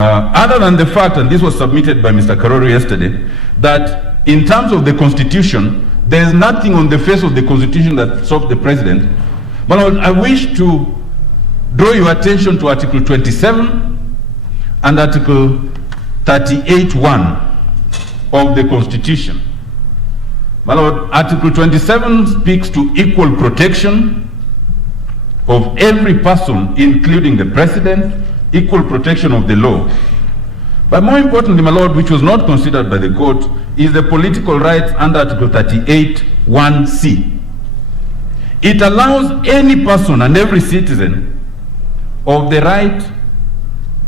Other than the fact, and this was submitted by Mr. Karori yesterday, that in terms of the Constitution, there is nothing on the face of the Constitution that stops the President. But I wish to draw your attention to Article 27 and Article 38(1) of the Constitution. My Lord, Article 27 speaks to equal protection of every person, including the President, equal protection of the law. But more importantly, my Lord, which was not considered by the court, is the political rights under Article 38(1)(c). It allows any person and every citizen of the right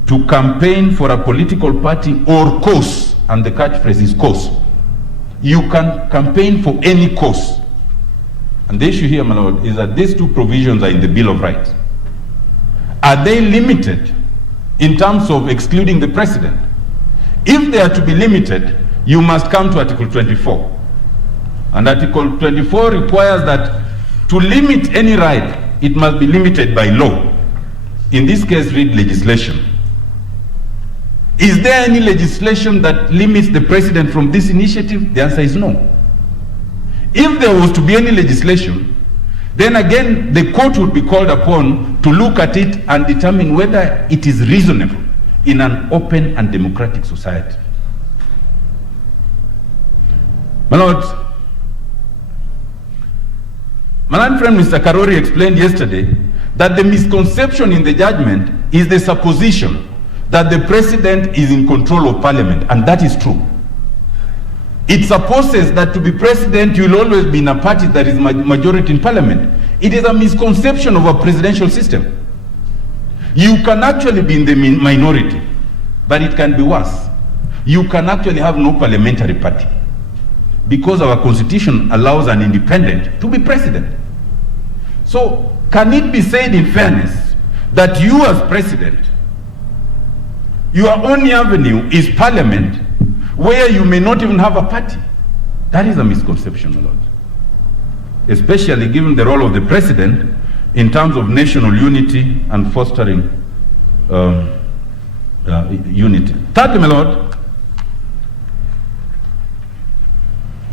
to campaign for a political party or cause, and the catchphrase is cause. You can campaign for any cause. And the issue here, my Lord, is that these two provisions are in the Bill of Rights. Are they limited in terms of excluding the President? If they are to be limited, you must come to Article 24. And Article 24 requires that to limit any right, it must be limited by law. In this case, read legislation. Is there any legislation that limits the President from this initiative? The answer is no. If there was to be any legislation, then again the court would be called upon to look at it and determine whether it is reasonable in an open and democratic society. My Lord, my Lord friend Mr. Karori explained yesterday that the misconception in the judgment is the supposition that the President is in control of Parliament, and that is true. It supposes that to be President, you will always be in a party that is majority in Parliament. It is a misconception of a presidential system. You can actually be in the minority, but it can be worse. You can actually have no parliamentary party, because our Constitution allows an independent to be President. So, can it be said in fairness that you as President, your only avenue is Parliament, where you may not even have a party? That is a misconception, my Lord. Especially given the role of the President in terms of national unity and fostering unity. Thirdly, my Lord,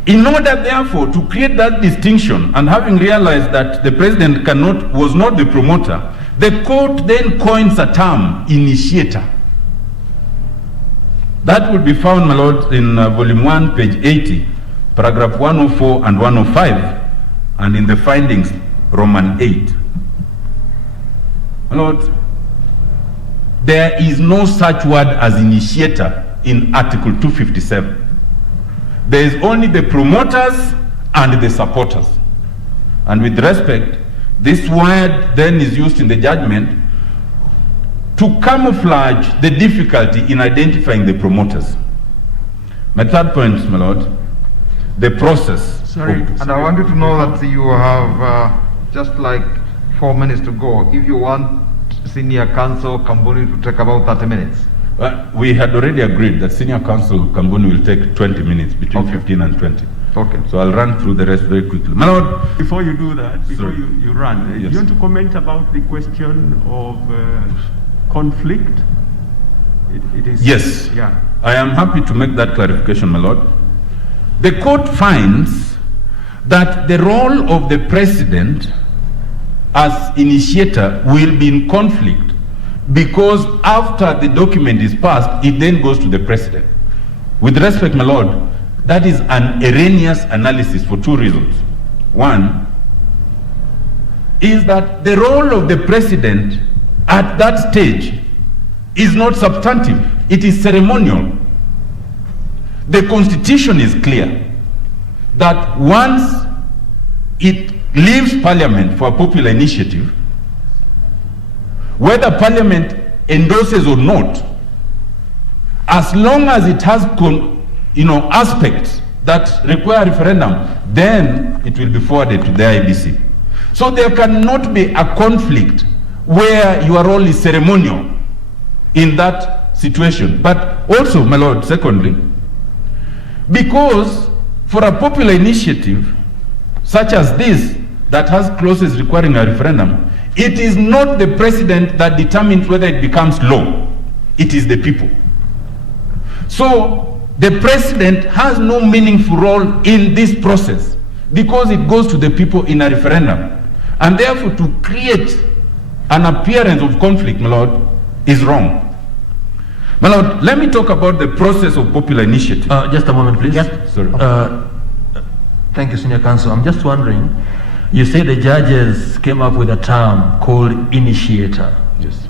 in order therefore to create that distinction, and having realized that the President was not the promoter, the court then coins a term, initiator. That will be found, my Lord, in volume 1, page 80, paragraph 104 and 105, and in the findings, Roman 8. My Lord, there is no such word as initiator in Article 257. There is only the promoters and the supporters. And with respect, this word then is used in the judgment to camouflage the difficulty in identifying the promoters. My third point, my Lord, the process. Sorry, and I wanted to know that you have just like 4 minutes to go. If you want Senior Counsel Kambuni to take about 30 minutes. We had already agreed that Senior Counsel Kambuni will take 20 minutes, between 15 and 20. Okay. So I'll run through the rest very quickly. My Lord, before you do that, before you run, yes. Do you want to comment about the question of conflict? It is. Yes. Yeah. I am happy to make that clarification, my Lord. The court finds that the role of the President as initiator will be in conflict, because after the document is passed, it then goes to the President. With respect, my Lord, that is an erroneous analysis for two reasons. One is that the role of the President at that stage is not substantive, it is ceremonial. The Constitution is clear that once it leaves Parliament for a popular initiative, whether Parliament endorses or not, as long as it has aspects that require referendum, then it will be forwarded to the IBC. So there cannot be a conflict where your role is ceremonial in that situation. But also, my Lord, secondly, because for a popular initiative such as this that has clauses requiring a referendum, it is not the President that determines whether it becomes law. it is the people. So the president has no meaningful role in this process because it goes to the people in a referendum. And therefore, to create an appearance of conflict, my lord, is wrong. My lord, let me talk about the process of popular initiative. Just a moment, please. Yes. Sorry. Thank you, Senior Counsel. I'm just wondering, you say the judges came up with a term called initiator. Yes.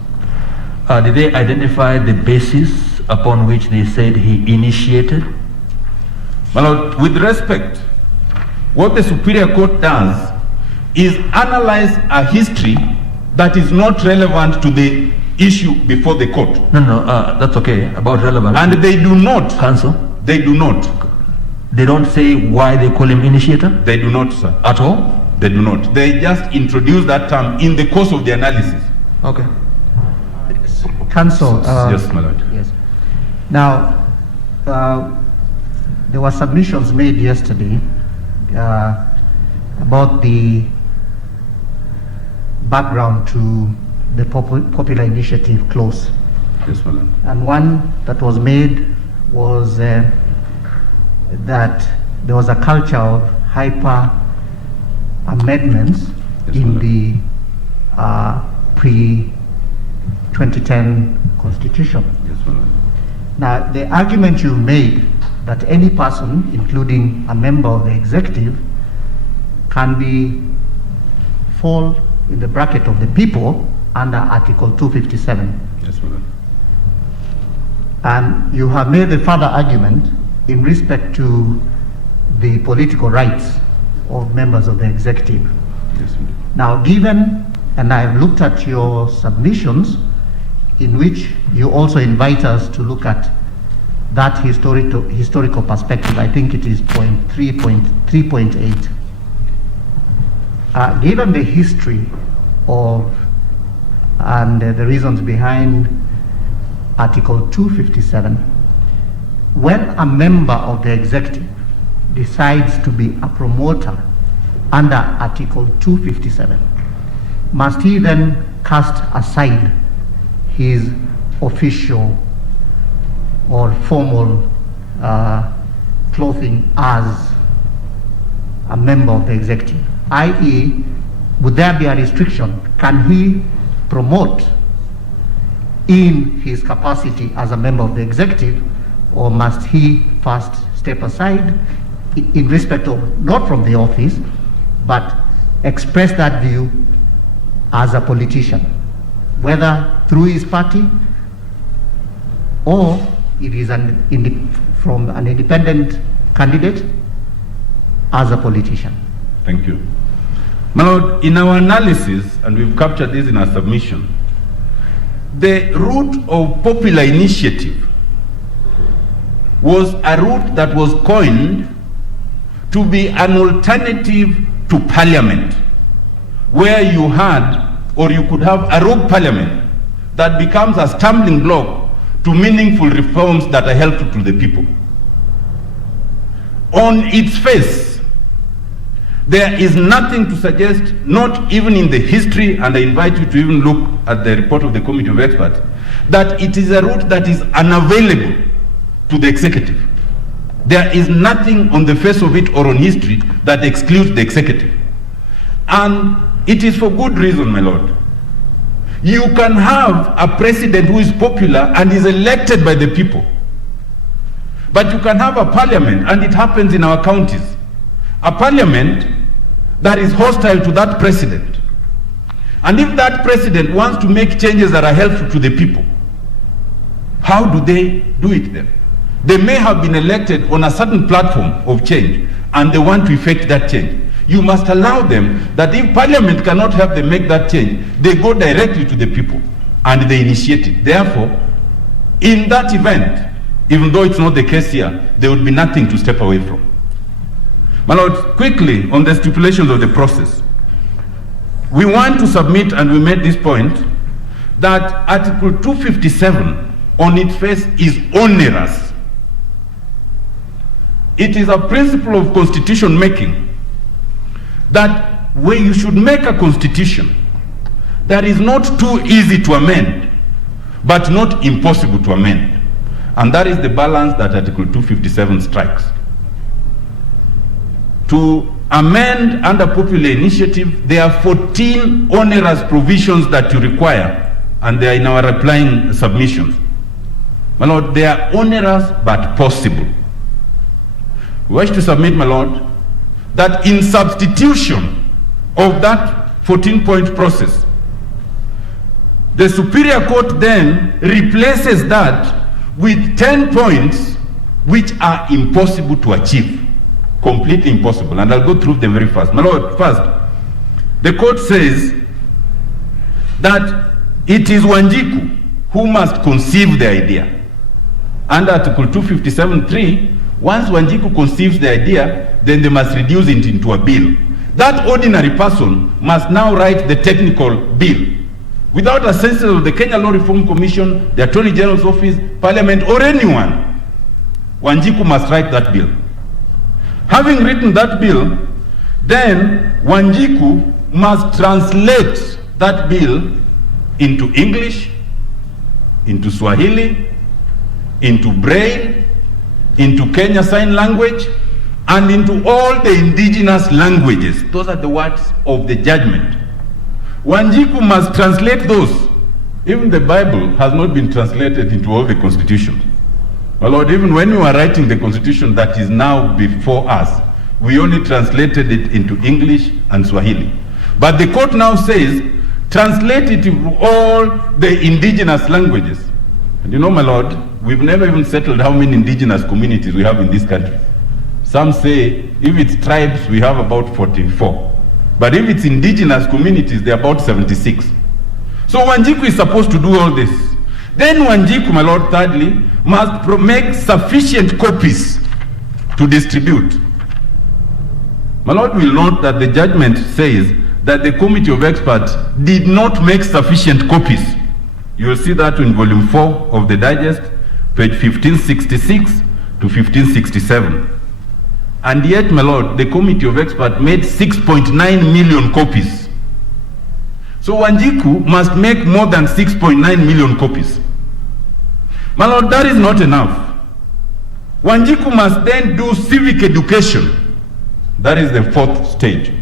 Did they identify the basis upon which they said he initiated? My lord, with respect, what the Superior Court does is analyze a history that is not relevant to the issue before the court. No, that's okay, about relevance. And they do not. Counsel? They do not. They don't say why they call him initiator? They do not, sir. At all? They do not. They just introduce that term in the course of the analysis. Okay. Counsel. Yes, my lord. Yes. Now, there were submissions made yesterday about the background to the popular initiative clause. Yes, my lord. And one that was made was that there was a culture of hyper amendments Yes, in my the pre-2010 constitution. Yes, my lord. Now, the argument you made that any person, including a member of the executive, can fall in the bracket of the people under Article 257. Yes, my lord. And you have made the further argument in respect to the political rights of members of the executive. Yes, my lord. Now, given, and I've looked at your submissions, in which you also invite us to look at that historical perspective. I think it is point 3.8. Given the history of and the reasons behind Article 257, when a member of the executive decides to be a promoter under Article 257, must he then cast aside his official or formal clothing as a member of the executive? I.e., would there be a restriction? Can he promote in his capacity as a member of the executive, or must he first step aside in respect of, not from the office, but express that view as a politician, whether through his party or it is from an independent candidate as a politician? Thank you. My lord, in our analysis, and we've captured this in our submission, the route of popular initiative was a route that was coined to be an alternative to parliament, where you had, or you could have, a rogue parliament that becomes a stumbling block to meaningful reforms that are helpful to the people. On its face, there is nothing to suggest, not even in the history, and I invite you to even look at the report of the Committee of Experts, that it is a route that is unavailable to the executive. There is nothing on the face of it or on history that excludes the executive. And it is for good reason, my lord. You can have a president who is popular and is elected by the people. But you can have a parliament, and it happens in our counties, a parliament that is hostile to that president. And if that president wants to make changes that are helpful to the people, how do they do it then? They may have been elected on a certain platform of change, and they want to effect that change. You must allow them that if parliament cannot help them make that change, they go directly to the people and they initiate it. Therefore, in that event, even though it's not the case here, there would be nothing to step away from. My lord, quickly on the stipulations of the process, we want to submit, and we made this point, that Article 257 on its face is onerous. It is a principle of constitution making that when you should make a constitution that is not too easy to amend, but not impossible to amend. And that is the balance that Article 257 strikes. To amend under popular initiative, there are 14 onerous provisions that you require, and they are in our replying submissions. My Lord, they are onerous but possible. We wish to submit, my Lord, that in substitution of that 14-point process, the Superior Court then replaces that with 10 points which are impossible to achieve. Completely impossible. And I'll go through them very fast. My Lord, first, the court says that it is Wanjiku who must conceive the idea. Under Article 257(3), once Wanjiku conceives the idea, then they must reduce it into a bill. That ordinary person must now write the technical bill. Without assistance of the Kenya Law Reform Commission, the Attorney General's Office, Parliament, or anyone, Wanjiku must write that bill. Having written that bill, then Wanjiku must translate that bill into English, into Swahili, into Braille, into Kenya Sign Language, and into all the indigenous languages. Those are the words of the judgment. Wanjiku must translate those. Even the Bible has not been translated into all the constitutions. My Lord, even when we were writing the constitution that is now before us, we only translated it into English and Swahili. But the court now says, translate it into all the indigenous languages. And you know, my Lord, we've never even settled how many indigenous communities we have in this country. Some say, if it's tribes, we have about 44. But if it's indigenous communities, they're about 76. So Wanjiku is supposed to do all this. Then Wanjiku, my Lord, thirdly, must make sufficient copies to distribute. My Lord will note that the judgment says that the committee of experts did not make sufficient copies. You will see that in volume 4 of the digest, page 1566 to 1567. And yet, my Lord, the committee of experts made 6.9 million copies. So Wanjiku must make more than 6.9 million copies. My Lord, that is not enough. Wanjiku must then do civic education. That is the fourth stage.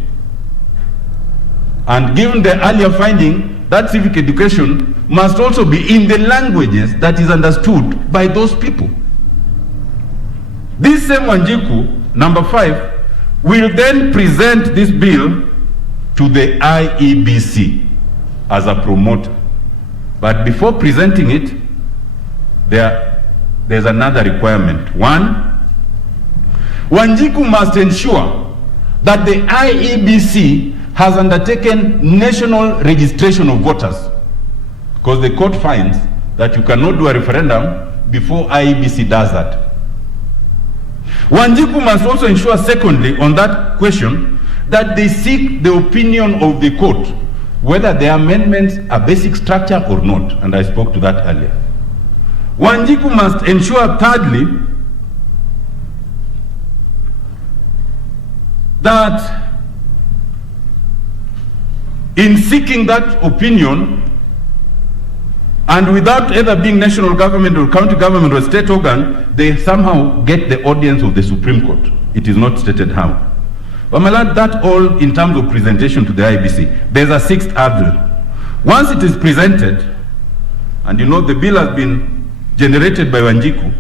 And given the earlier finding, that civic education must also be in the languages that is understood by those people. This same Wanjiku, number 5, will then present this bill to the IEBC as a promoter. But before presenting it, there's another requirement. 1, Wanjiku must ensure that the IEBC has undertaken national registration of voters, because the court finds that you cannot do a referendum before IEBC does that. Wanjiku must also ensure, secondly, on that question, that they seek the opinion of the court, whether the amendments are basic structure or not, and I spoke to that earlier. Wanjiku must ensure, thirdly, that in seeking that opinion, and without either being national government or county government or state organ, they somehow get the audience of the Supreme Court. It is not stated how. But my Lord, that all in terms of presentation to the IEBC. There's a sixth hurdle. Once it is presented, and you know the bill has been generated by Wanjiku,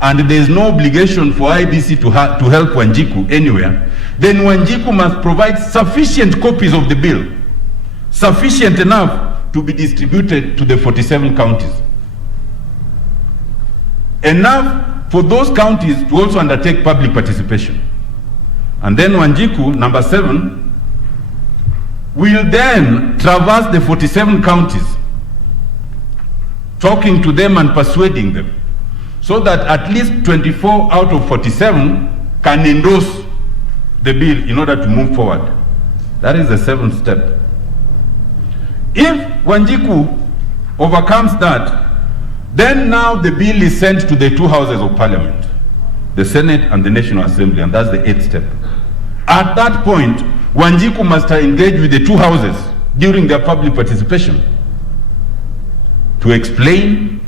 and there is no obligation for IEBC to help Wanjiku anywhere, then Wanjiku must provide sufficient copies of the bill, sufficient enough to be distributed to the 47 counties. Enough for those counties to also undertake public participation. And then Wanjiku, number 7, will then traverse the 47 counties, talking to them and persuading them, so that at least 24 out of 47 can endorse the bill in order to move forward. That is the 7th step. If Wanjiku overcomes that, then now the bill is sent to the 2 houses of parliament, the Senate and the National Assembly, and that's the 8th step. At that point, Wanjiku must engage with the 2 houses during their public participation. to explain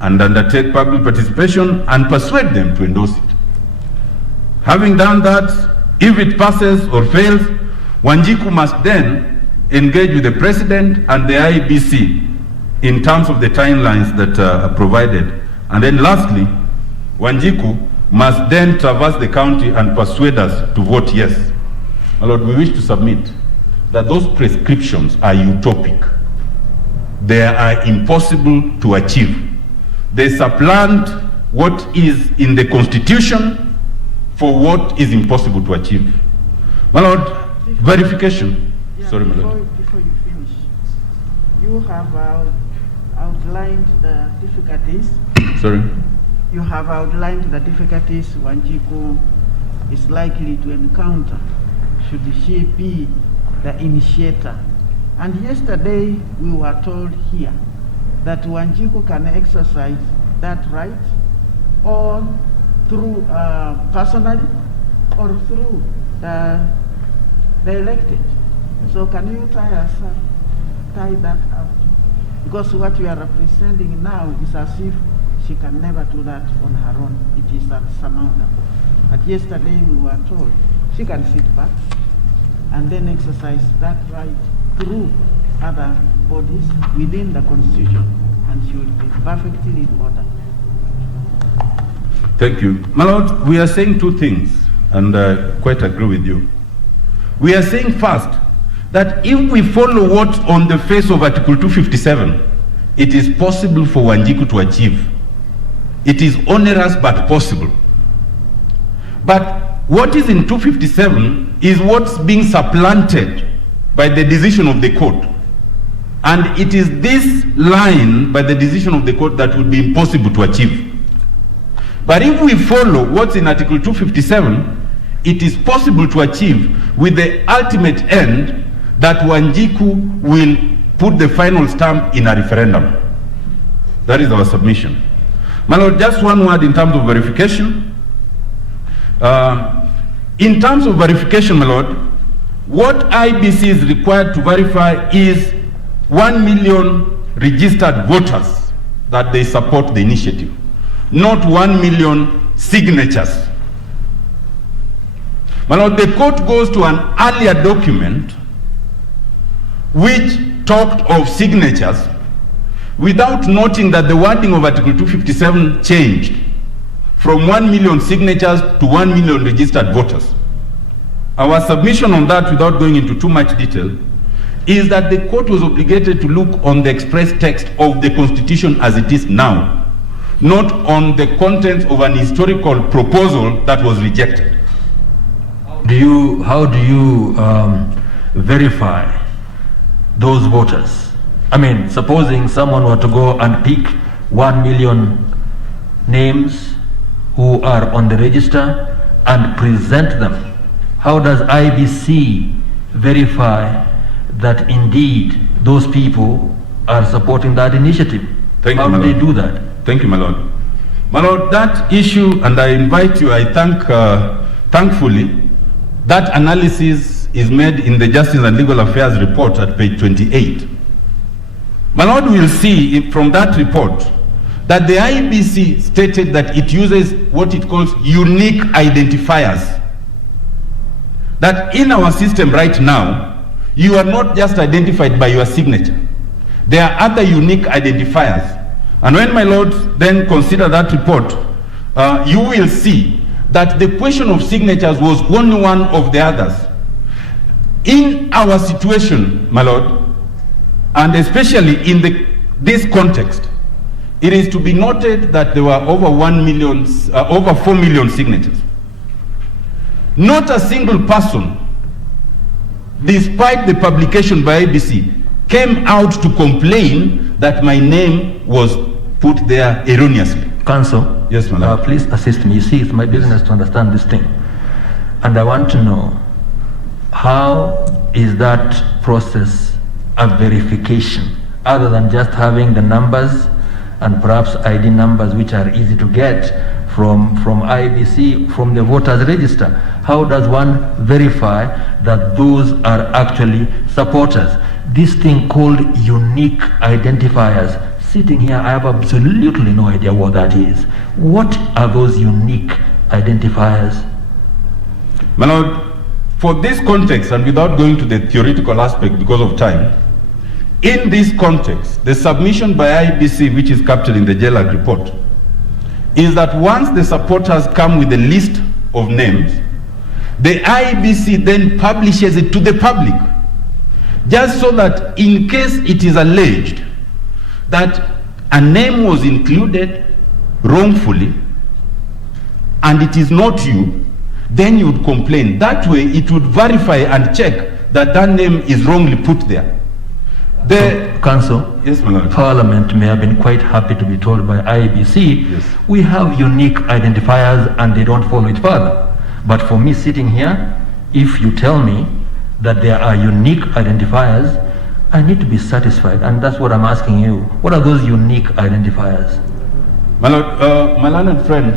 and undertake public participation and persuade them to endorse it. Having done that, if it passes or fails, Wanjiku must then engage with the President and the IEBC in terms of the timelines that are provided. And then lastly, Wanjiku must then traverse the county and persuade us to vote yes. My Lord, we wish to submit that those prescriptions are utopic. They are impossible to achieve. They supplant what is in the Constitution for what is impossible to achieve. My Lord, verification. Yeah, Sorry, my Lord. Before you finish, you have outlined the difficulties. Sorry. You have outlined the difficulties Wanjiku is likely to encounter should she be the initiator. And yesterday we were told here that Wanjiku can exercise that right or through personally or through the elected. So can you tie that out? Because what we are representing now is as if she can never do that on her own. It is unsurmountable. But yesterday we were told she can sit back and then exercise that right through other bodies within the Constitution, and she will be perfectly in order. Thank you. My Lord, we are saying two things, and I quite agree with you. We are saying first, that if we follow what's on the face of Article 257, it is possible for Wanjiku to achieve. It is onerous but possible. But what is in 257 is what's being supplanted by the decision of the court. And it is this line by the decision of the court that would be impossible to achieve. But if we follow what's in Article 257, it is possible to achieve with the ultimate end that Wanjiku will put the final stamp in a referendum. That is our submission. My Lord, just one word in terms of verification. In terms of verification, my Lord, what IBC is required to verify is 1 million registered voters that they support the initiative, not 1 million signatures. My Lord, the court goes to an earlier document which talked of signatures without noting that the wording of Article 257 changed from 1 million signatures to 1 million registered voters. Our submission on that, without going into too much detail, is that the court was obligated to look on the express text of the Constitution as it is now, not on the contents of an historical proposal that was rejected. How do you verify those voters? I mean, supposing someone were to go and pick 1 million names who are on the register and present them, how does IBC verify that indeed those people are supporting that initiative? How do they do that? Thank you, my Lord. My Lord, that issue, and I invite you, I thank, thankfully, that analysis is made in the Justice and Legal Affairs report at page 28. My Lord, will see from that report that the IBC stated that it uses what it calls unique identifiers. That in our system right now, you are not just identified by your signature. There are other unique identifiers. And when my Lord then consider that report, you will see that the question of signatures was only one of the others. In our situation, my Lord, and especially in this context, it is to be noted that there were over 4 million signatures. Not a single person, despite the publication by ABC, came out to complain that my name was put there erroneously. Counsel, yes, my Lord. Please assist me. You see, it's my business to understand this thing. And I want to know, how is that process a verification, other than just having the numbers and perhaps ID numbers which are easy to get from IBC, from the voters register? How does one verify that those are actually supporters? this thing called unique identifiers. Sitting here, I have absolutely no idea what that is. What are those unique identifiers? My Lord, for this context, and without going to the theoretical aspect because of time, in this context, the submission by IEBC, which is captured in the JLAC report, is that once the supporters come with a list of names, the IEBC then publishes it to the public, just so that in case it is alleged that a name was included wrongfully and it is not you, then you would complain. That way it would verify and check that that name is wrongly put there. The Council, yes, my Lord. Parliament may have been quite happy to be told by IEBC, Yes. we have unique identifiers and they don't follow it further. But for me sitting here, if you tell me that there are unique identifiers, I need to be satisfied, and that's what I'm asking you. What are those unique identifiers? My Lord, my learned friend,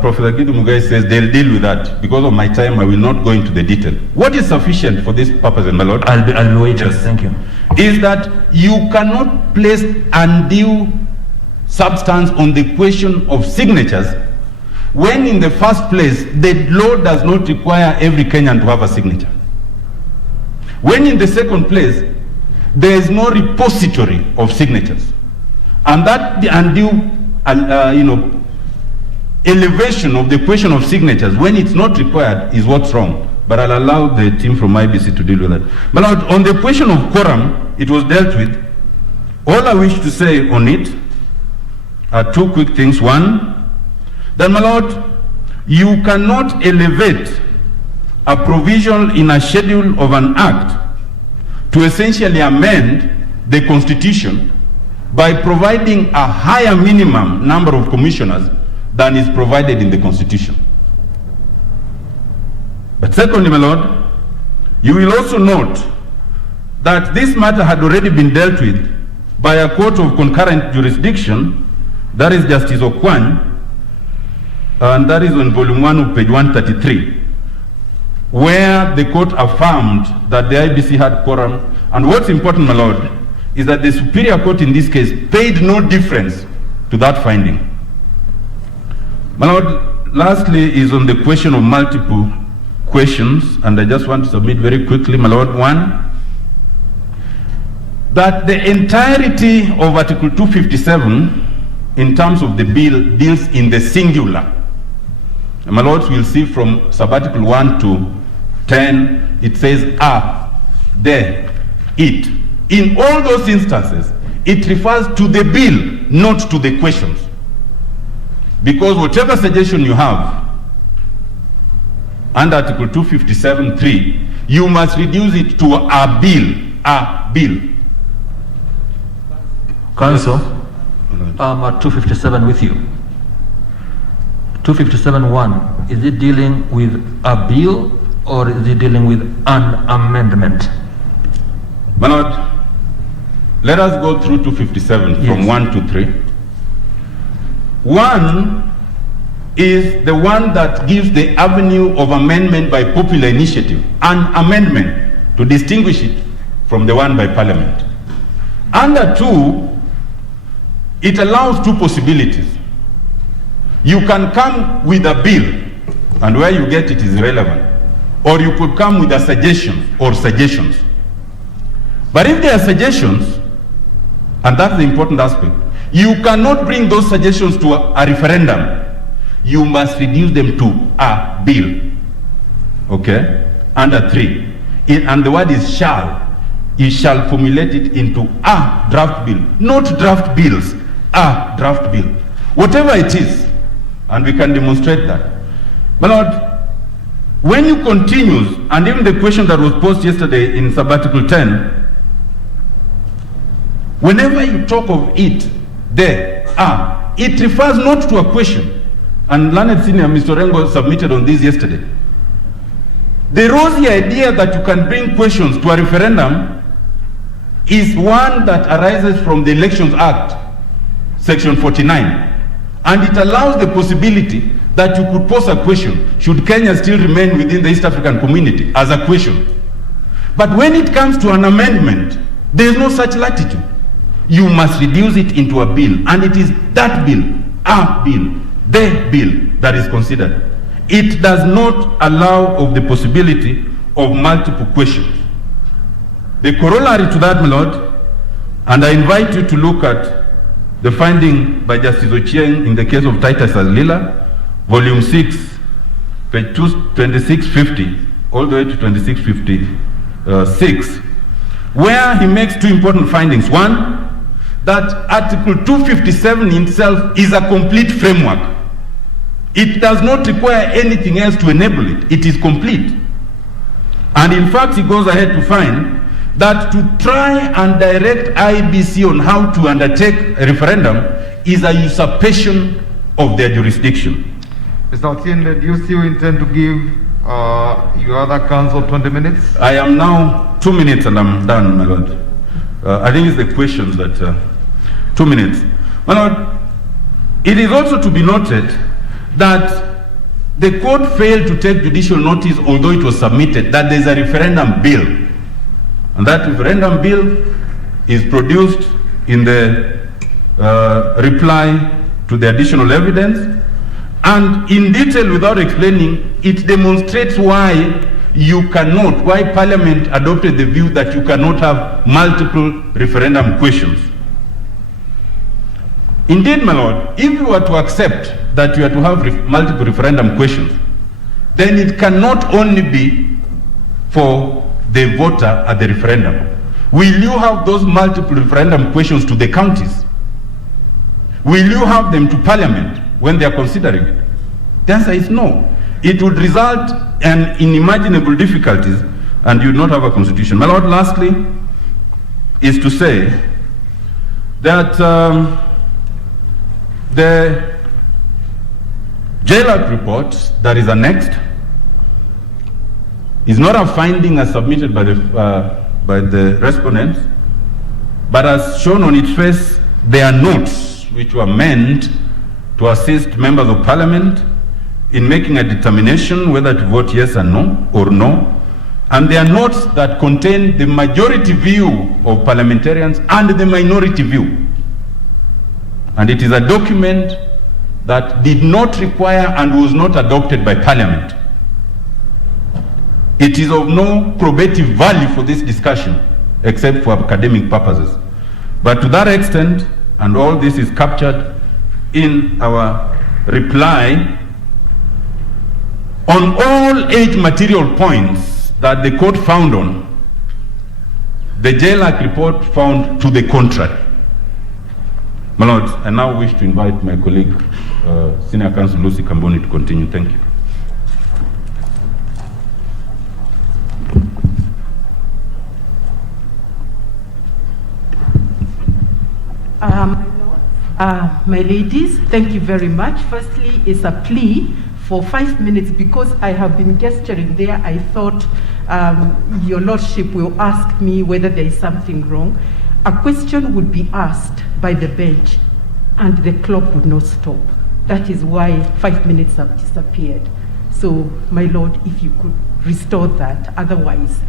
Professor Gidu Mugai, says they'll deal with that. Because of my time, I will not go into the detail. What is sufficient for this purpose, my Lord? I'll be waiting. Yes. Thank you. Is that you cannot place undue substance on the question of signatures when in the first place the law does not require every Kenyan to have a signature. When in the second place there is no repository of signatures, and that the undue elevation of the question of signatures when it's not required is what's wrong. But I'll allow the team from IBC to deal with that. But now, on the question of quorum, it was dealt with. All I wish to say on it are two quick things. One, that, my Lord, you cannot elevate a provision in a schedule of an act to essentially amend the Constitution by providing a higher minimum number of commissioners than is provided in the Constitution. But secondly, my Lord, you will also note that this matter had already been dealt with by a court of concurrent jurisdiction, that is Justice Okwan, and that is on volume 1 of page 133, where the court affirmed that the IBC had quorum. And what's important, my Lord, is that the Superior Court in this case paid no difference to that finding. My Lord, lastly is on the question of multiple questions, and I just want to submit very quickly, my Lord. One, that the entirety of Article 257 in terms of the bill deals in the singular. And my Lords will see from sub-article 1 to 10, it says there, it. In all those instances, it refers to the bill, not to the questions. Because whatever suggestion you have under Article 257(3), you must reduce it to a bill, a bill. Council, I'm at 257 with you. 257(1), is it dealing with a bill or is it dealing with an amendment? My Lord, let us go through 257 from Yes. 1 to 3. 1 is the one that gives the avenue of amendment by popular initiative, an amendment to distinguish it from the one by Parliament. Under 2, it allows two possibilities. You can come with a bill, and where you get it is irrelevant, or you could come with a suggestion or suggestions. But if there are suggestions, and that's the important aspect, you cannot bring those suggestions to a referendum. You must reduce them to a bill. Okay? Under 3. And the word is shall. You shall formulate it into a draft bill. Not draft bills, a draft bill. Whatever it is, and we can demonstrate that. My Lord, when you continue, and even the question that was posed yesterday in sub-article 10, whenever you talk of it, there, it refers not to a question. And Learned Senior Mr. Rengo submitted on this yesterday. The rosy idea that you can bring questions to a referendum is one that arises from the Elections Act, Section 49. And it allows the possibility that you could pose a question, should Kenya still remain within the East African Community, as a question. But when it comes to an amendment, There is no such latitude. You must reduce it into a bill, and it is that bill, a bill, the bill that is considered. It does not allow of the possibility of multiple questions. The corollary to that, my lord, and I invite you to look at the finding by Justice Ochieng in the case of Titus Azlila, volume 6, page 2650, all the way to 2656, where he makes two important findings. One, that Article 257 itself is a complete framework. It does not require anything else to enable it. It is complete. And in fact, he goes ahead to find that to try and direct IBC on how to undertake a referendum is a usurpation of their jurisdiction. Mr. Otiende, do you still intend to give your other counsel 20 minutes? I am now 2 minutes and I'm done, my lord. I think it's the questions that 2 minutes. My lord, it is also to be noted that the court failed to take judicial notice, although it was submitted, that there is a referendum bill. And that referendum bill is produced in the reply to the additional evidence. And in detail, without explaining, it demonstrates why you cannot, why Parliament adopted the view that you cannot have multiple referendum questions. Indeed, my lord, if you were to accept that you are to have multiple referendum questions, then it cannot only be for the voter at the referendum. Will you have those multiple referendum questions to the counties? Will you have them to Parliament when they are considering it? The answer is no. It would result in unimaginable difficulties, and you would not have a constitution. My lord, lastly, is to say that the JLAC report that is annexed is not a finding as submitted by the respondents, but as shown on its face, they are notes which were meant to assist members of Parliament in making a determination whether to vote yes or no, and they are notes that contain the majority view of parliamentarians and the minority view. And it is a document that did not require and was not adopted by Parliament. It is of no probative value for this discussion, except for academic purposes. But to that extent, and all this is captured in our reply, on all 8 material points that the court found on, the JLAC report found to the contrary. My lord, I now wish to invite my colleague, Senior Counsel Lucy Kamboni, to continue. Thank you. My ladies, thank you very much. Firstly, it's a plea for 5 minutes because I have been gesturing there. I thought your lordship will ask me whether there is something wrong. A question would be asked by the bench and the clock would not stop. That is why 5 minutes have disappeared. So, my lord, if you could restore that. Otherwise,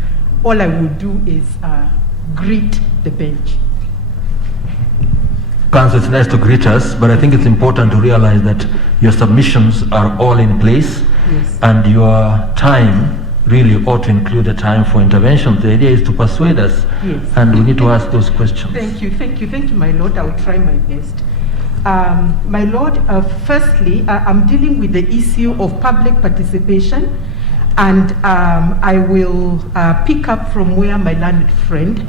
all I will do is greet the bench. Council, it's nice to greet us, but I think it's important to realize that your submissions are all in place, yes, and your time really ought to include a time for intervention. The idea is to persuade us, yes, and we need to ask those questions. Thank you, my lord. I'll try my best. My lord, firstly, I'm dealing with the issue of public participation, and I will pick up from where my learned friend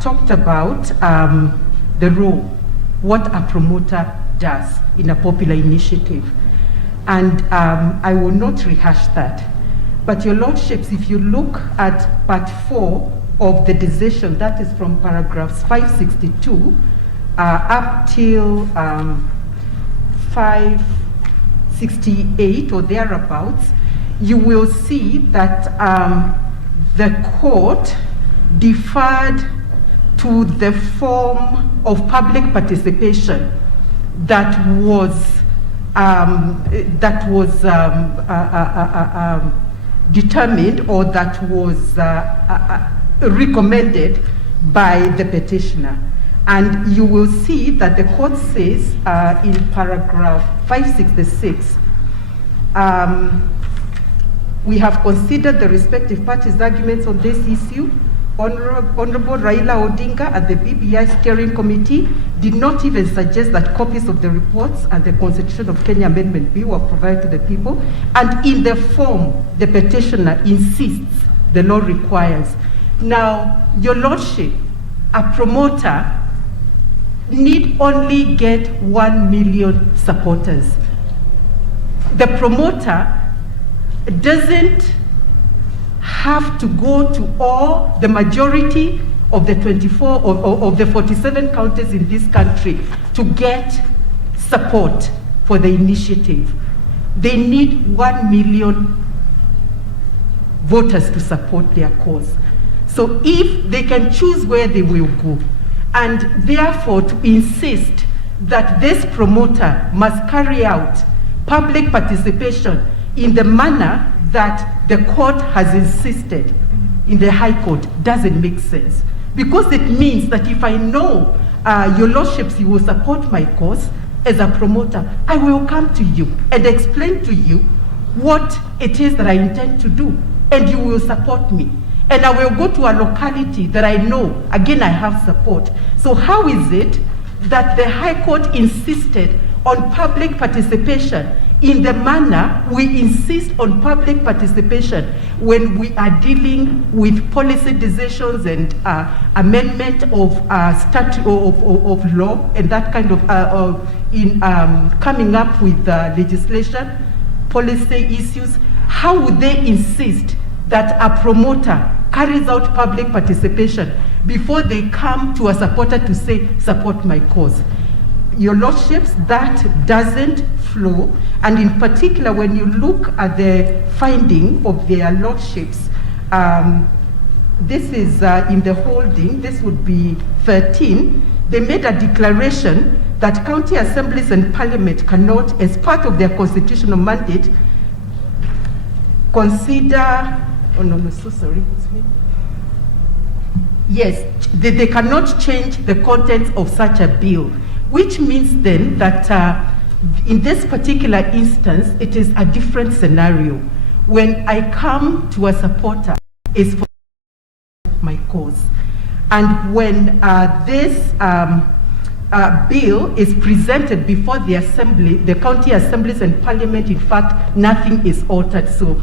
talked about the role, what a promoter does in a popular initiative. And I will not rehash that. But your lordships, if you look at part 4 of the decision, that is from paragraphs 562 up till 568 or thereabouts, you will see that the court deferred to the form of public participation that was determined or that was recommended by the petitioner. And you will see that the court says in paragraph 566, we have considered the respective parties' arguments on this issue. Honorable Raila Odinga and the BBI Steering Committee did not even suggest that copies of the reports and the Constitution of Kenya Amendment Bill were provided to the people. And in the form the petitioner insists the law requires. Now, Your Lordship, a promoter need only get 1 million supporters. The promoter doesn't have to go to all the majority of the 24 of the 47 counties in this country to get support for the initiative. They need 1 million voters to support their cause. So if they can choose where they will go, and therefore to insist that this promoter must carry out public participation in the manner that the court has insisted in the High Court doesn't make sense. Because it means that if I know, Your Lordships, you will support my cause as a promoter, I will come to you and explain to you what it is that I intend to do, and you will support me. And I will go to a locality that I know, again, I have support. So how is it that the High Court insisted on public participation in the manner we insist on public participation when we are dealing with policy decisions and amendment of statute of law and that kind of in coming up with legislation, policy issues? How would they insist that a promoter carries out public participation before they come to a supporter to say, support my cause? Your Lordships, that doesn't flow. And in particular, when you look at the finding of their Lordships, this is in the holding, this would be 13, they made a declaration that county assemblies and parliament cannot, as part of their constitutional mandate, consider, oh no, so sorry, yes, they cannot change the contents of such a bill, which means then that in this particular instance, it is a different scenario. When I come to a supporter, it's for my cause. And when this bill is presented before the assembly, the county assemblies and parliament, in fact, nothing is altered. So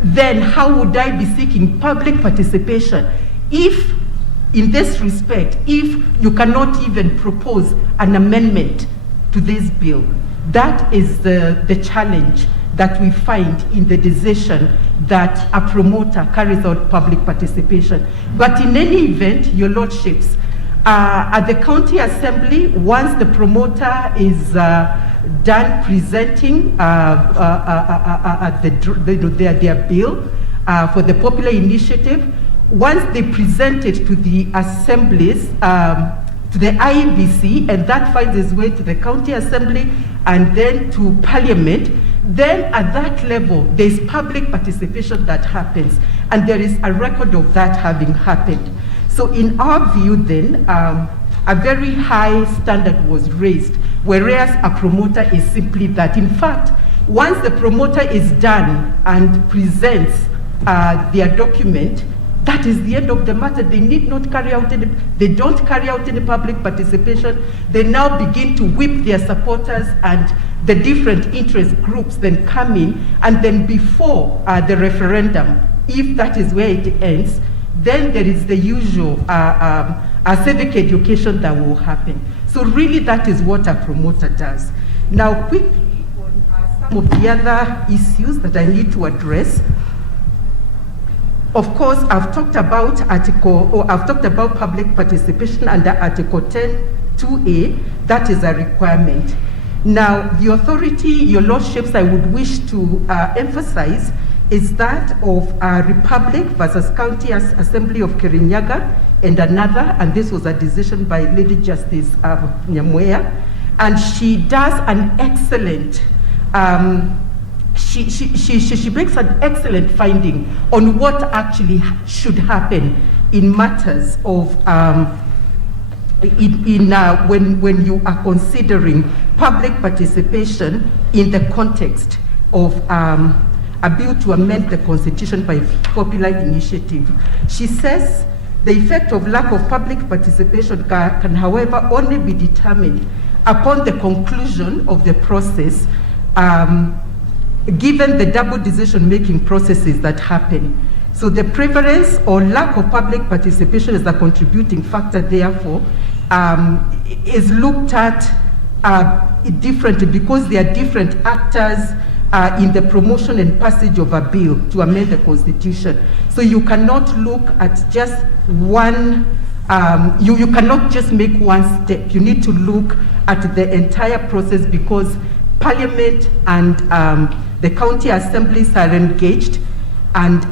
then how would I be seeking public participation if, in this respect, if you cannot even propose an amendment to this bill? That is the challenge that we find in the decision that a promoter carries out public participation. But in any event, Your Lordships, at the county assembly, once the promoter is done presenting their bill for the popular initiative, once they present it to the assemblies, to the IEBC, and that finds its way to the county assembly and then to parliament, then at that level, there's public participation that happens, and there is a record of that having happened. So in our view then, a very high standard was raised, whereas a promoter is simply that. In fact, once the promoter is done and presents their document, that is the end of the matter. They need not carry out any, they don't carry out any public participation. They now begin to whip their supporters, and the different interest groups then come in, and then before the referendum, if that is where it ends, then there is the usual civic education that will happen. So really that is what a promoter does. Now quickly on some of the other issues that I need to address. Of course, I've talked about public participation under Article 10(2)(a). That is a requirement. Now, the authority, Your Lordships, I would wish to emphasize is that of Republic versus County Assembly of Kirinyaga and another, and this was a decision by Lady Justice Nyamweya, and she does an excellent she makes an excellent finding on what actually should happen in matters of when you are considering public participation in the context of a bill to amend the Constitution by popular initiative. She says the effect of lack of public participation can, however, only be determined upon the conclusion of the process, given the double decision-making processes that happen. So the prevalence or lack of public participation as a contributing factor, therefore, is looked at differently because there are different actors in the promotion and passage of a bill to amend the Constitution. So you cannot look at just one, you cannot just make one step. You need to look at the entire process because Parliament and the county assemblies are engaged, and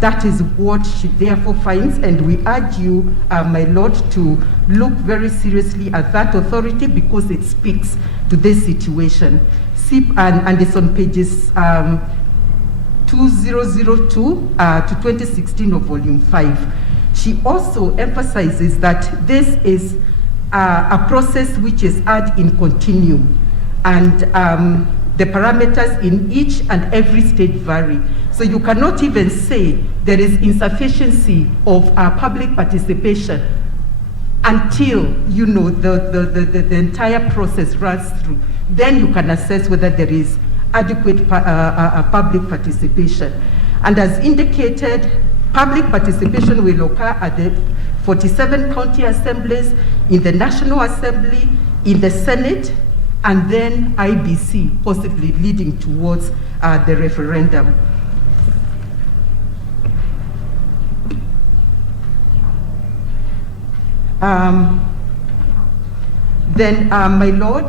that is what she therefore finds, and we urge you, my Lord, to look very seriously at that authority because it speaks to this situation. And it's on pages 2002 to 2016 of volume 5. She also emphasizes that this is a process which is ad in continuum, and the parameters in each and every state vary. So you cannot even say there is insufficiency of public participation until you know the entire process runs through. Then you can assess whether there is adequate public participation. And as indicated, public participation will occur at the 47 county assemblies, in the National Assembly, in the Senate, and then IBC, possibly leading towards the referendum. Then, my Lord,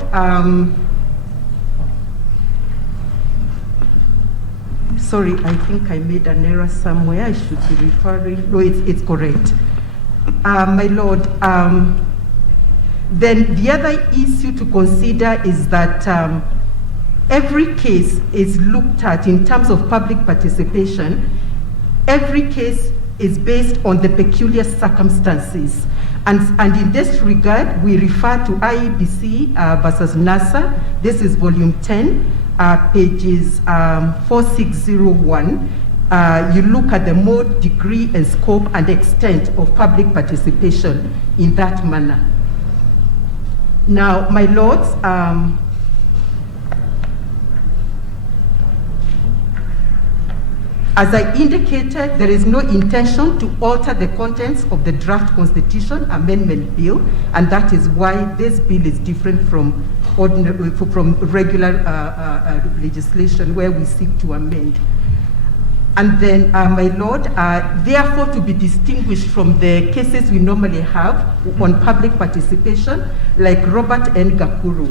sorry, I think I made an error somewhere. I should be referring, no, it's correct. My Lord, then the other issue to consider is that every case is looked at in terms of public participation. Every case is based on the peculiar circumstances. And in this regard, we refer to IEBC versus NASA. This is volume 10, pages 4601. You look at the mode, degree, and scope and extent of public participation in that manner. Now, my Lords, as I indicated, there is no intention to alter the contents of the draft Constitution Amendment Bill, and that is why this bill is different from regular legislation where we seek to amend. And then, my Lord, therefore to be distinguished from the cases we normally have on public participation, like Robert N. Gakuru.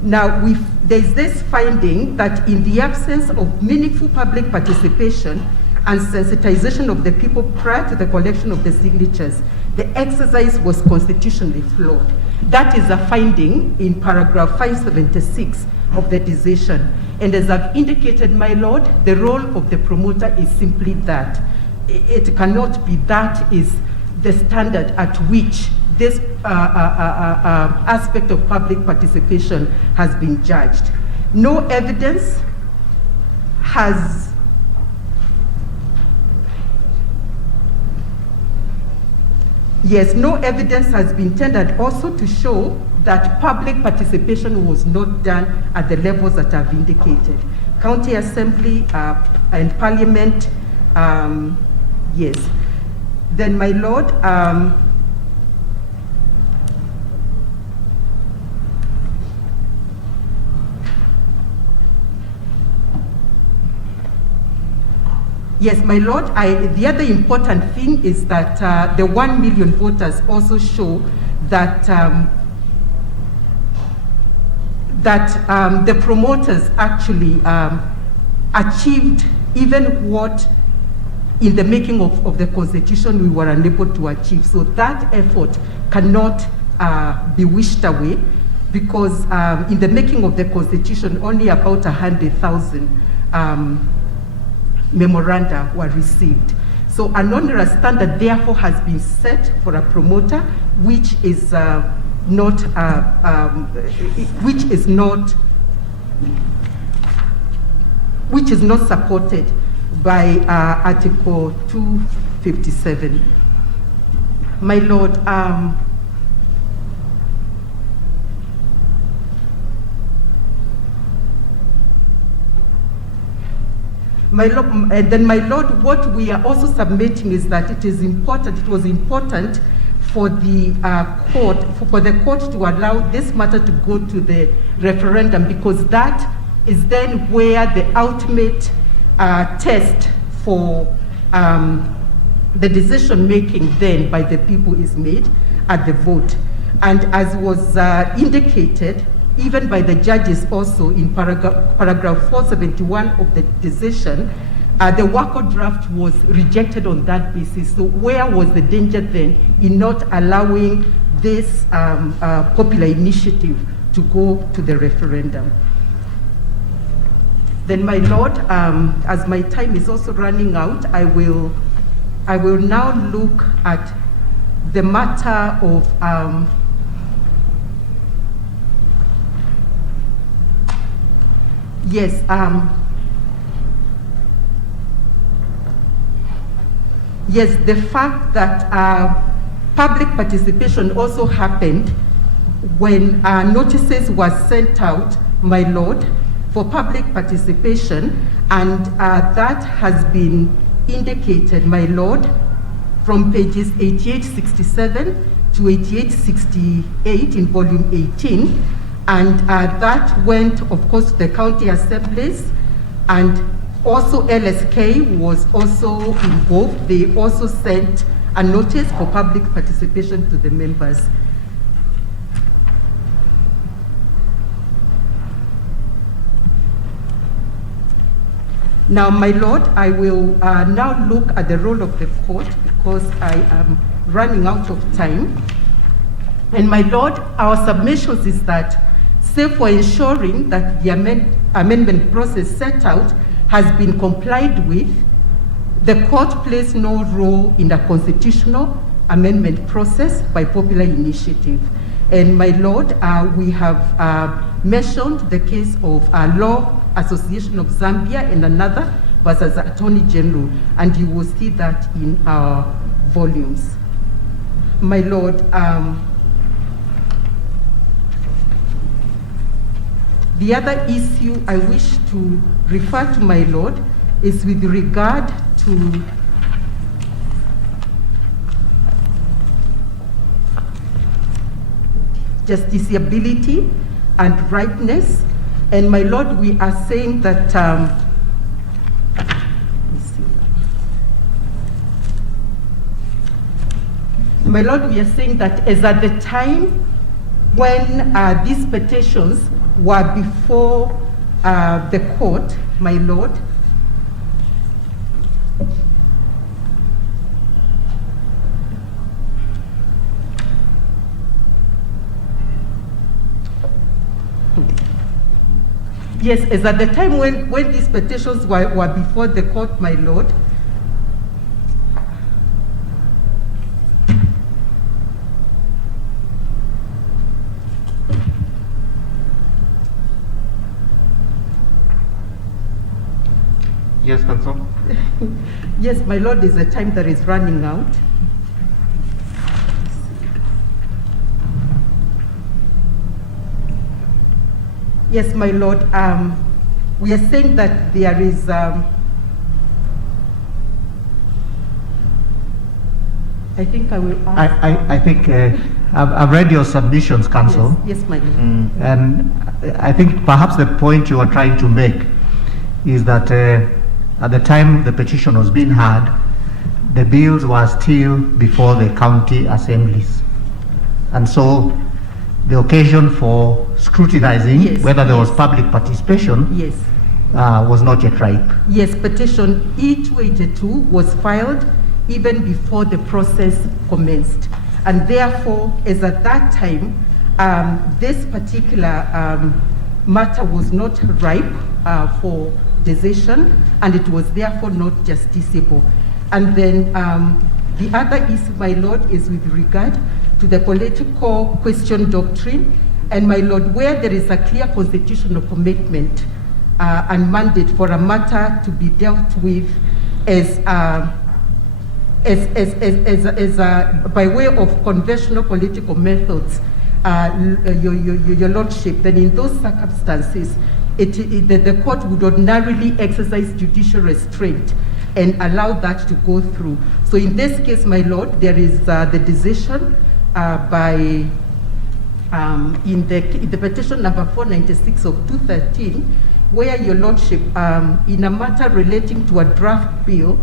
Now, there's this finding that in the absence of meaningful public participation and sensitization of the people prior to the collection of the signatures, the exercise was constitutionally flawed. That is a finding in paragraph 576 of the decision. And as I've indicated, my Lord, the role of the promoter is simply that. It cannot be that is the standard at which this aspect of public participation has been judged. No evidence has been tendered also to show that public participation was not done at the levels that I've indicated. County Assembly and Parliament, yes. Then, my Lord, yes, my Lord, the other important thing is that the 1 million voters also show that the promoters actually achieved even what in the making of the Constitution we were unable to achieve. So that effort cannot be wished away because in the making of the Constitution only about 100,000 memoranda were received. So an onerous standard therefore has been set for a promoter, which is not supported by Article 257. My Lord, my Lord, what we are also submitting is that it was important for the court to allow this matter to go to the referendum, because that is then where the ultimate test for the decision making then by the people is made at the vote. And as was indicated, even by the judges also in paragraph 471 of the decision, the WACO draft was rejected on that basis. So where was the danger then in not allowing this popular initiative to go to the referendum? Then, my Lord, as my time is also running out, I will now look at the matter of yes, the fact that public participation also happened when notices were sent out, my Lord, for public participation, and that has been indicated, my Lord, from pages 8867 to 8868 in volume 18, and that went, of course, to the county assemblies, and also LSK was also involved. They also sent a notice for public participation to the members. Now, my Lord, I will now look at the role of the court, because I am running out of time. And my Lord, our submissions is that, save for ensuring that the amendment process set out has been complied with, the court plays no role in the constitutional amendment process by popular initiative. And my Lord, we have mentioned the case of Law Association of Zambia and another versus Attorney General, and you will see that in our volumes. My Lord, the other issue I wish to refer to, my Lord, is with regard to justiciability and ripeness. And my Lord, we are saying that, my Lord, we are saying that as at the time when these petitions were before the court, my Lord, yes, as at the time when these petitions were before the court, my Lord, yes, Counsel. yes, my Lord, is a time that is running out. Yes, my Lord, we are saying that there is I think I will ask. I think I've read your submissions, Counsel. Yes, my Lord. And I think perhaps the point you are trying to make is that at the time the petition was being heard, the bills were still before the county assemblies. And so the occasion for scrutinizing whether there was public participation was not yet ripe. Yes, petition E282 was filed even before the process commenced. And therefore, as at that time, this particular matter was not ripe for decision, and it was therefore not justiciable. And then the other issue, my Lord, is with regard to the political question doctrine. And my Lord, where there is a clear constitutional commitment and mandate for a matter to be dealt with by way of conventional political methods, your Lordship, then in those circumstances, the court would ordinarily exercise judicial restraint and allow that to go through. So in this case, my Lord, there is the decision in the petition number 496 of 2013, where your Lordship, in a matter relating to a draft bill,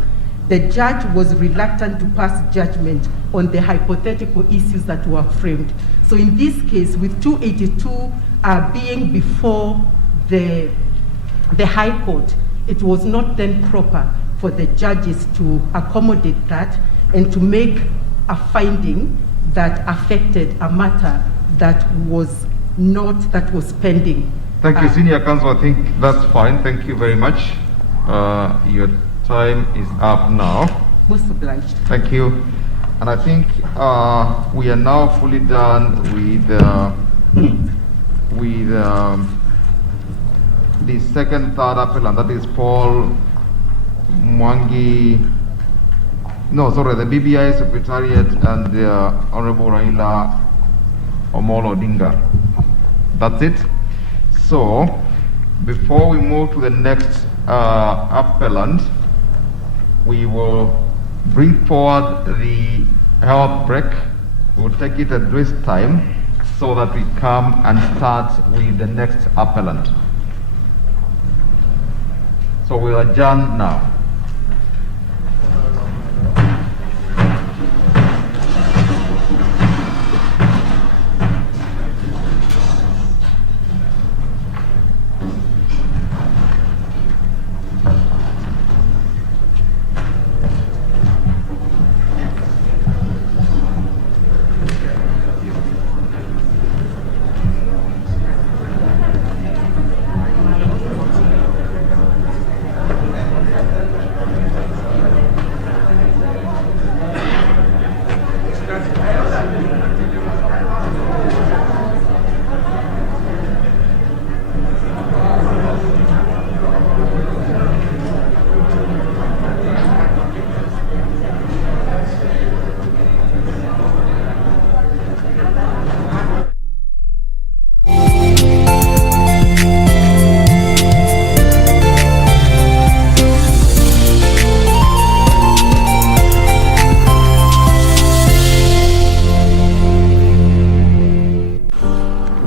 the judge was reluctant to pass judgment on the hypothetical issues that were framed. So in this case, with 282 being before the High Court, it was not then proper for the judges to accommodate that and to make a finding that affected a matter that was pending. Thank you, Senior Counsel. I think that's fine. Thank you very much. Your time is up now. Most obliged. Thank you. And I think we are now fully done with the second, third appeal, and that is Paul Mwangi. No, sorry, the BBI Secretariat and the Honorable Raila Omolo Odinga. That's it. So, before we move to the next appellant, we will bring forward the health break. We'll take it at this time so that we come and start with the next appellant. So we'll adjourn now.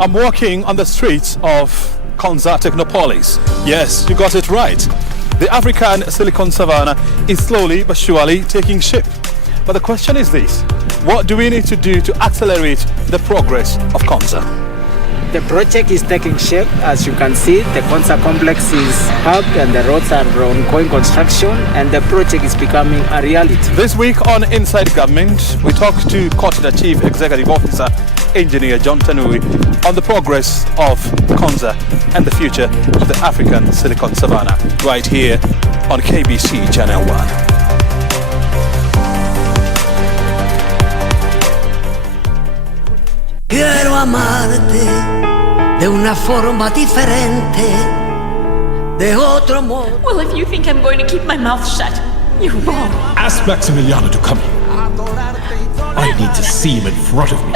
I'm walking on the streets of Konza Technopolis. Yes, you got it right. The African Silicon Savannah is slowly but surely taking shape. But the question is this: what do we need to do to accelerate the progress of Konza? The project is taking shape. As you can see, the Konza complex is up and the roads are ongoing construction, and the project is becoming a reality. This week on Inside Government, we talked to Kotida Chief Executive Officer Engineer John Tanui on the progress of Konza and the future of the African Silicon Savannah, right here on KBC Channel 1. Quiero amarte de una forma diferente, de otro modo. Well, if you think I'm going to keep my mouth shut, you're wrong. Ask Maximiliano to come here. I need to see him in front of me,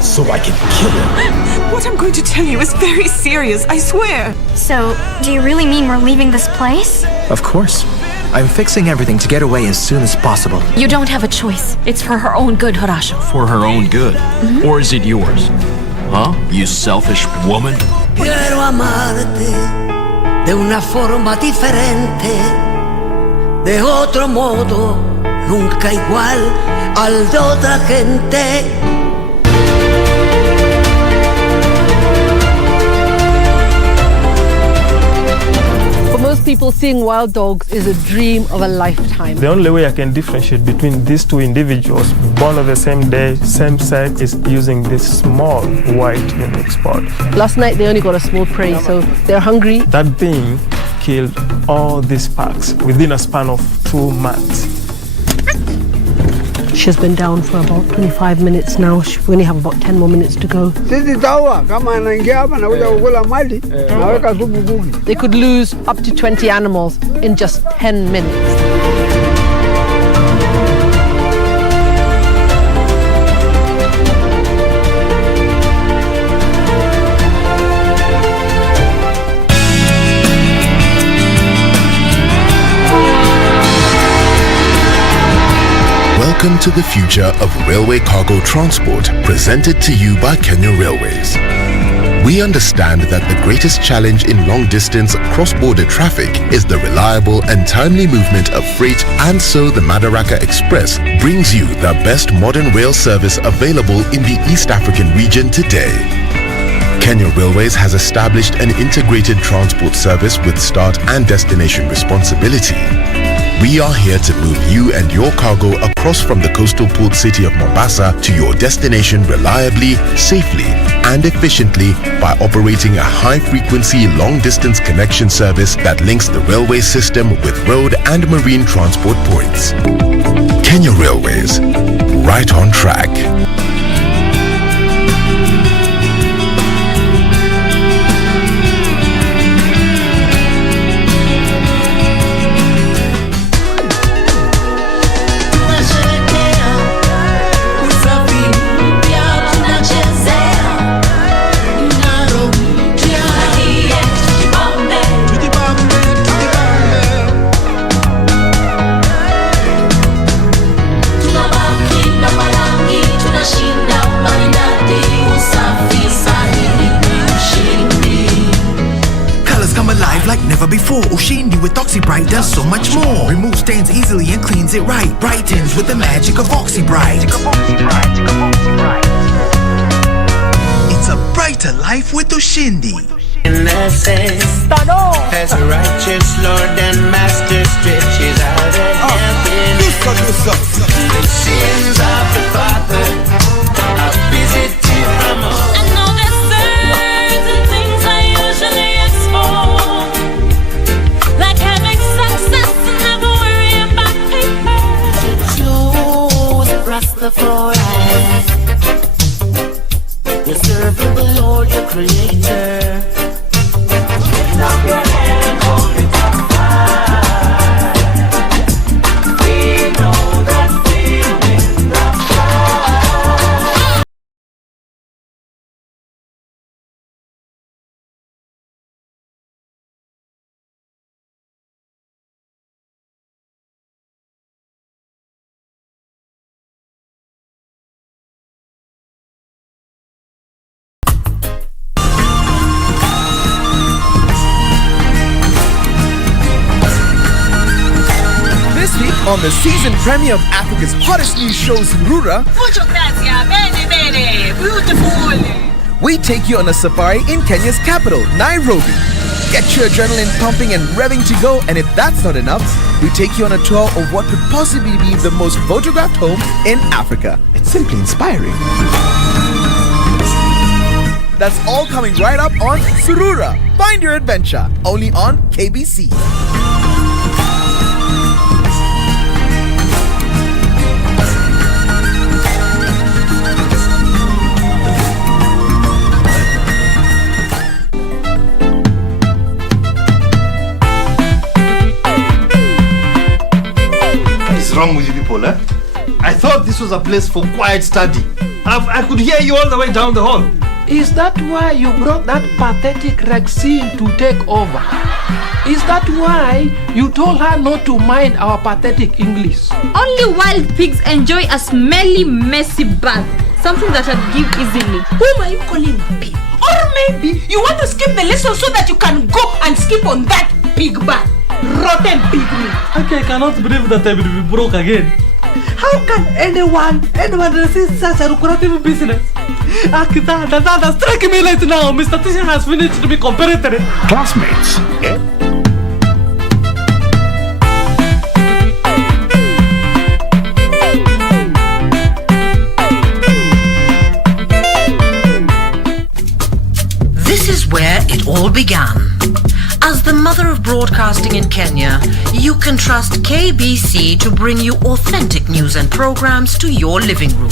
so I can kill him. What I'm going to tell you is very serious, I swear. So, do you really mean we're leaving this place? Of course. I'm fixing everything to get away as soon as possible. You don't have a choice. It's for her own good, Horacio. For her own good? Or is it yours? Huh? You selfish woman? Quiero amarte de una forma diferente, de otro modo, nunca igual al de otra gente. Most people, seeing wild dogs is a dream of a lifetime. The only way I can differentiate between these two individuals, born on the same day, same sex, is using this small white unique spot. Last night they only got a small prey, so they're hungry. That being killed all these sparks within a span of 2 months. She's been down for about 25 minutes now. We only have about 10 more minutes to go. They could lose up to 20 animals in just 10 minutes. Welcome to the future of railway cargo transport, presented to you by Kenya Railways. We understand that the greatest challenge in long-distance cross-border traffic is the reliable and timely movement of freight, and so the Madaraka Express brings you the best modern rail service available in the East African region today. Kenya Railways has established an integrated transport service with start and destination responsibility. We are here to move you and your cargo across from the coastal port city of Mombasa to your destination reliably, safely, and efficiently by operating a high-frequency, long-distance connection service that links the railway system with road and marine transport points. Kenya Railways, right on track. Before Ushindi with OxyBrite does so much more. Removes stains easily and cleans it right. Brightens with the magic of OxyBrite. It's a brighter life with Ushindi. As a righteous Lord and Master stretches out a helping hand. The sins of the Father are visited from all. I know there's certain things I usually explore, like having success and never worry about paper. Choose Rastafari. You serve the Lord, your Creator. Lift up your hand, hold it up high. We know that we win the fight. This week on the season premiere of Africa's hottest new show, Surura, Mucho gracias, bene, bene, beautiful. we take you on a safari in Kenya's capital, Nairobi. Get your adrenaline pumping and revving to go, and if that's not enough, we take you on a tour of what could possibly be the most photographed home in Africa. It's simply inspiring. That's all coming right up on Surura. Find your adventure, only on KBC. Wrong with you people, eh? I thought this was a place for quiet study. I could hear you all the way down the hall. Is that why you brought that pathetic Rexine to take over? Is that why you told her not to mind our pathetic English? Only wild pigs enjoy a smelly, messy bath. Something that I'd give easily. Whom are you calling a pig? Or maybe you want to skip the lesson so that you can go and skip on that pig bath. Rotten pig meat. Okay, I cannot believe that I will be broke again. How can anyone resist such a lucrative business? Strike me right now. Mr. Tisha has finished to be comparative. Classmates. This is where it all began. As the mother of broadcasting in Kenya, you can trust KBC to bring you authentic news and programs to your living room.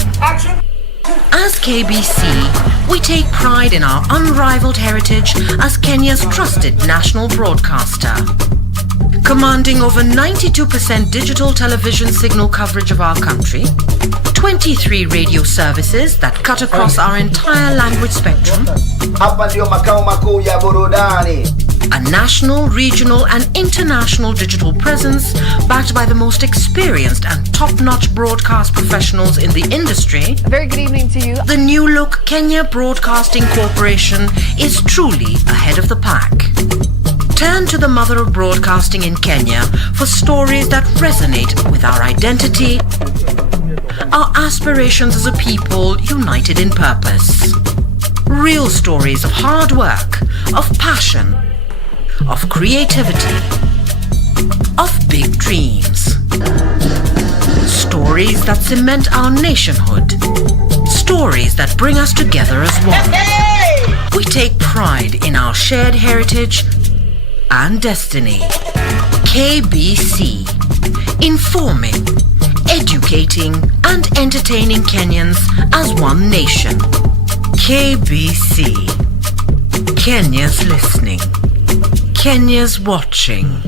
As KBC, we take pride in our unrivaled heritage as Kenya's trusted national broadcaster. Commanding over 92% digital television signal coverage of our country, 23 radio services that cut across our entire language spectrum, a national, regional and international digital presence backed by the most experienced and top-notch broadcast professionals in the industry. A very good evening to you. The new look Kenya Broadcasting Corporation is truly ahead of the pack. Turn to the mother of broadcasting in Kenya for stories that resonate with our identity, our aspirations as a people united in purpose. Real stories of hard work, of passion, of creativity, of big dreams. Stories that cement our nationhood. Stories that bring us together as one. We take pride in our shared heritage and destiny. KBC. Informing, educating and entertaining Kenyans as one nation. KBC. Kenya's listening. Kenya's watching.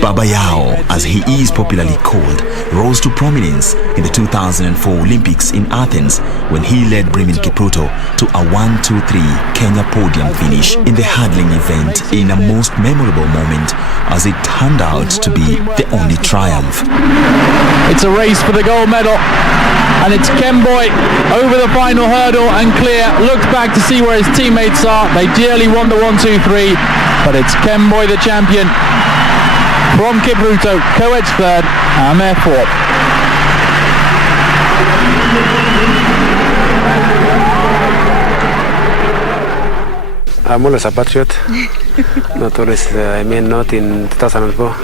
Baba Yao, as he is popularly called, rose to prominence in the 2004 Olympics in Athens when he led Bremen Kipruto to a 1-2-3 Kenya podium finish in the hurdling event in a most memorable moment, as it turned out to be the only triumph. It's a race for the gold medal, and it's Kemboy over the final hurdle and clear. Looks back to see where his teammates are. They dearly won the 1-2-3, but it's Kemboy the champion. From Kipruto, co-ed third, Amer fourth. I'm always a patriot. Not always, not in 2004.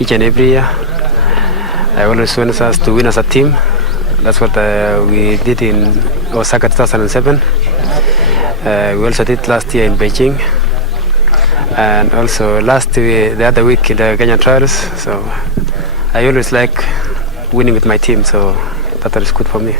Each and every year, I always want us to win as a team. That's what we did in Osaka 2007. We also did last year in Beijing. And also the other week in the Kenyan trials. So I always like winning with my team, so that is good for me.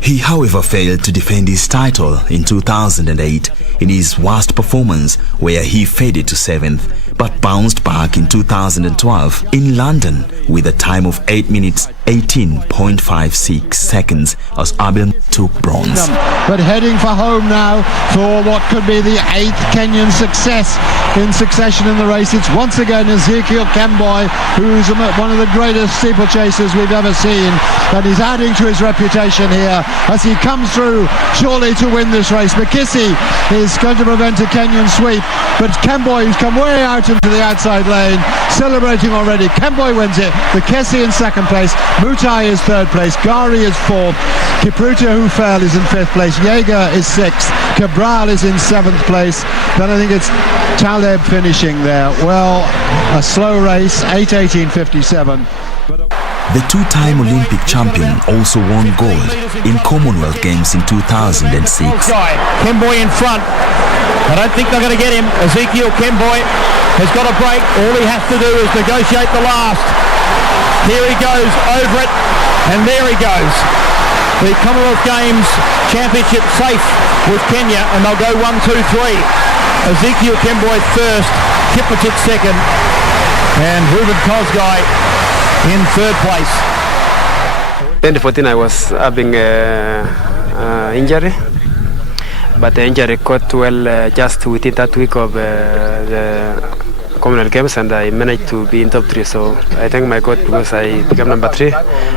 He, however, failed to defend his title in 2008 in his worst performance, where he faded to 7th, but bounced back in 2012 in London with a time of 8 minutes 18.56 seconds as Abel took bronze. But heading for home now for what could be the 8th Kenyan success in succession in the race. It's once again Ezekiel Kemboy, who's one of the greatest steeplechasers we've ever seen, and he's adding to his reputation here as he comes through surely to win this race. McKissy is going to prevent a Kenyan sweep, but Kemboy, who's come way out into the outside lane, celebrating already. Kemboy wins it. McKissy in 2nd place, Mutai is 3rd place, Gari is 4th, Kipruto, who fell, is in 5th place, Jaeger is 6th, Cabral is in 7th place, then I think it's Taleb finishing there. Well, a slow race, 8:18:57. The two-time Olympic champion also won gold in Commonwealth Games in 2006. Kemboy in front. I don't think they're going to get him. Ezekiel Kemboy has got a break. All he has to do is negotiate the last. Here he goes, over it, and there he goes. The Commonwealth Games Championship safe with Kenya, and they'll go 1-2-3. Ezekiel Kemboy first, Kiplatic second, and Ruben Kosgei in 3rd place. 2014 I was having injury, but the injury caught well just within that week of the Commonwealth Games, and I managed to be in top 3. So I thank my God because I became number 3,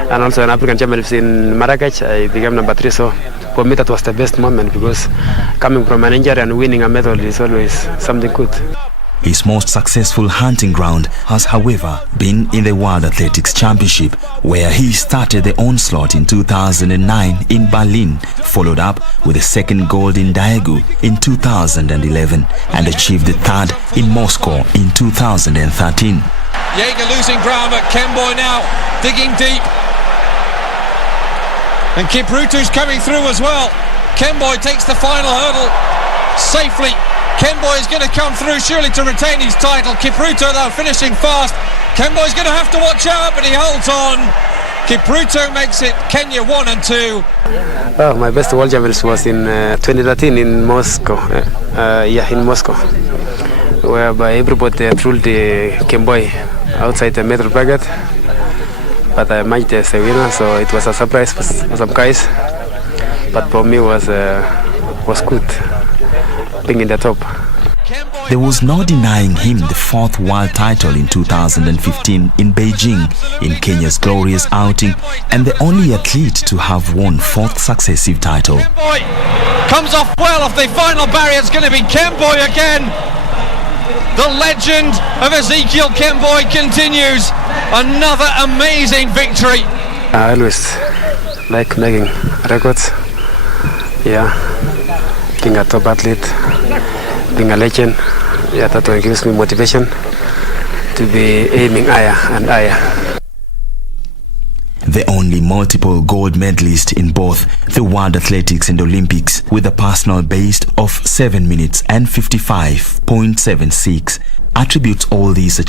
and also an African Championships in Marrakech I became number 3. So for me that was the best moment, because coming from an injury and winning a medal is always something good. His most successful hunting ground has, however, been in the World Athletics Championship, where he started the onslaught in 2009 in Berlin, followed up with a second gold in Daegu in 2011, and achieved the third in Moscow in 2013. Jaeger losing ground, but Kemboy now digging deep. And Kiprutu's coming through as well. Kemboy takes the final hurdle safely. Kemboy is going to come through surely to retain his title. Kipruto though finishing fast. Kemboy's going to have to watch out, but he holds on. Kipruto makes it Kenya 1 and 2. My best world champions was in 2013 in Moscow. In Moscow, whereby everybody threw the Kemboy outside the medal bracket, but I managed as a winner, so it was a surprise for some guys. But for me was good being in the top. There was no denying him the fourth world title in 2015 in Beijing in Kenya's glorious outing, and the only athlete to have won fourth successive title. Kemboy comes off well off the final barrier. It's going to be Kemboy again. The legend of Ezekiel Kemboy continues. Another amazing victory. I always like making records. Being a top athlete, being a legend, that one gives me motivation to be aiming higher and higher. The only multiple gold medalist in both the World Athletics and Olympics, with a personal best of 7 minutes and 55.76, attributes all these achievements